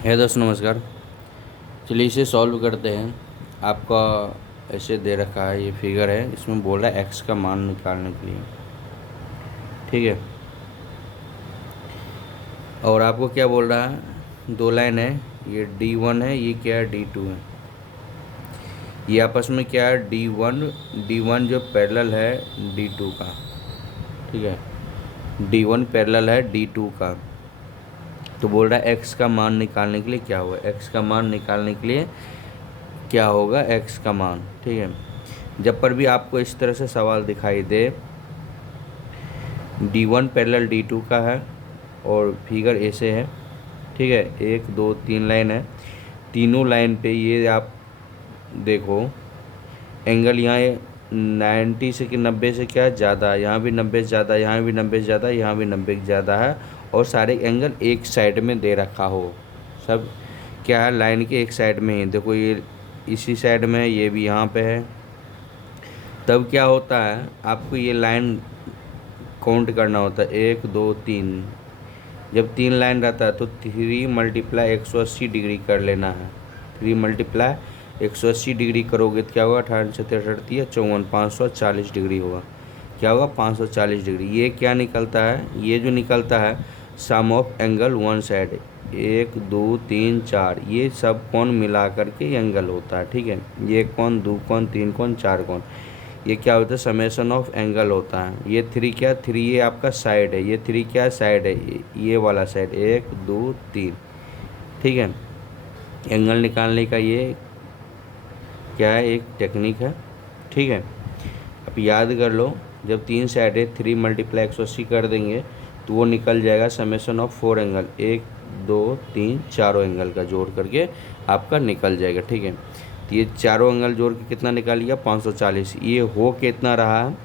है दोस्तों, नमस्कार। चलिए इसे सॉल्व करते हैं। आपका ऐसे दे रखा है, ये फिगर है, इसमें बोल रहा है एक्स का मान निकालने के लिए। ठीक है। और आपको क्या बोल रहा है, दो लाइन है, ये D1 है, ये क्या है, D2 है। ये आपस में क्या है, D1 जो पैरेलल है D2 का। ठीक है। D1 पैरेलल है D2 का। तो बोल रहा है एक्स का मान निकालने के लिए क्या होगा, एक्स का मान निकालने के लिए क्या होगा, एक्स का मान। ठीक है। जब पर भी आपको इस तरह से सवाल दिखाई दे, D1 पैरेलल D2 का है और फिगर ऐसे है। ठीक है, 1 2 3 लाइन है। तीनों लाइन पे ये आप देखो, एंगल यहाँ 90 से कि 90 से क्या ज़्यादा है, यहाँ भी 90 से ज़्यादा, यहाँ भी 90 से ज़्यादा, यहाँ भी 90 से ज़्यादा है। और सारे एंगल एक साइड में दे रखा हो, सब क्या है, लाइन के एक साइड में ही। देखो ये इसी साइड में है, ये भी यहाँ पे है। तब क्या होता है, आपको ये लाइन काउंट करना होता है, 1 2 3। जब 3 लाइन रहता है तो 3 × 180 डिग्री कर लेना है। 3 × 180 डिग्री करोगे तो क्या होगा, 18 × 6 = 54 डिग्री होगा। क्या होगा, 540 डिग्री। ये क्या निकलता है, ये जो निकलता है सम ऑफ एंगल वन साइड, 1 2 3 4, ये सब कोण मिला करके एंगल होता है। ठीक है, ये कोण, दो कोण, तीन कोण, चार कोण, ये क्या होता है, समेशन ऑफ एंगल होता है। ये थ्री क्या, थ्री ये आपका साइड है, ये थ्री क्या साइड है, ये वाला साइड, 1 2 3। ठीक है। एंगल निकालने का ये क्या है, एक टेक्निक है। ठीक है, अब याद कर लो, जब तीन साइड है, 3 × 180 कर देंगे तो वो निकल जाएगा समेशन ऑफ 4 एंगल, 1 2 3 चारों एंगल का जोड़ करके आपका निकल जाएगा। ठीक है, तो ये चारों एंगल जोड़ के कितना निकाल लिया, 540। ये हो कितना रहा है,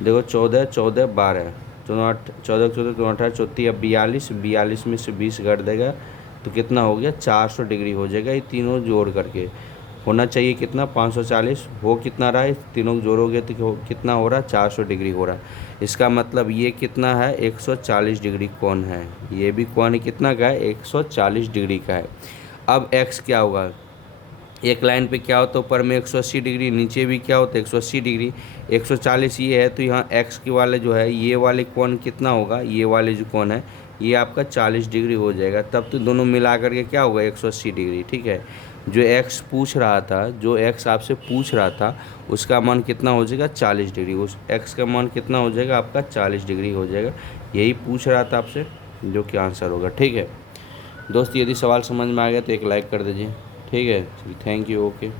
देखो 14 14 12, 14 14 18 34, अब 42, 42 में से 20 घट देगा तो कितना हो गया, 400 डिग्री हो जाएगा। ये तीनों जोड़ करके होना चाहिए कितना, 540। हो कितना रहा है, तीनों जोड़ोगे तो कितना हो रहा है, 400 डिग्री हो रहा है। इसका मतलब ये कितना है, 140 डिग्री कोण है। ये भी कोण कितना का है, 140 डिग्री का है। अब एक्स क्या होगा, एक लाइन पे क्या होता है, ऊपर में 180 डिग्री, नीचे भी क्या होता है 180 डिग्री। 140 ये है तो यहाँ एक्स के वाले जो है, ये वाले कोण कितना होगा, ये वाले जो कोण है ये आपका 40 डिग्री हो जाएगा। तब तो दोनों मिला करके क्या होगा, 180 डिग्री। ठीक है, जो एक्स पूछ रहा था, जो एक्स आपसे पूछ रहा था उसका मान कितना हो जाएगा, 40 डिग्री। उस एक्स का मान कितना हो जाएगा आपका, 40 डिग्री हो जाएगा। यही पूछ रहा था आपसे, जो कि आंसर होगा। ठीक है दोस्त, यदि सवाल समझ में आ गया तो एक लाइक कर दीजिए। ठीक है, थैंक यू, ओके।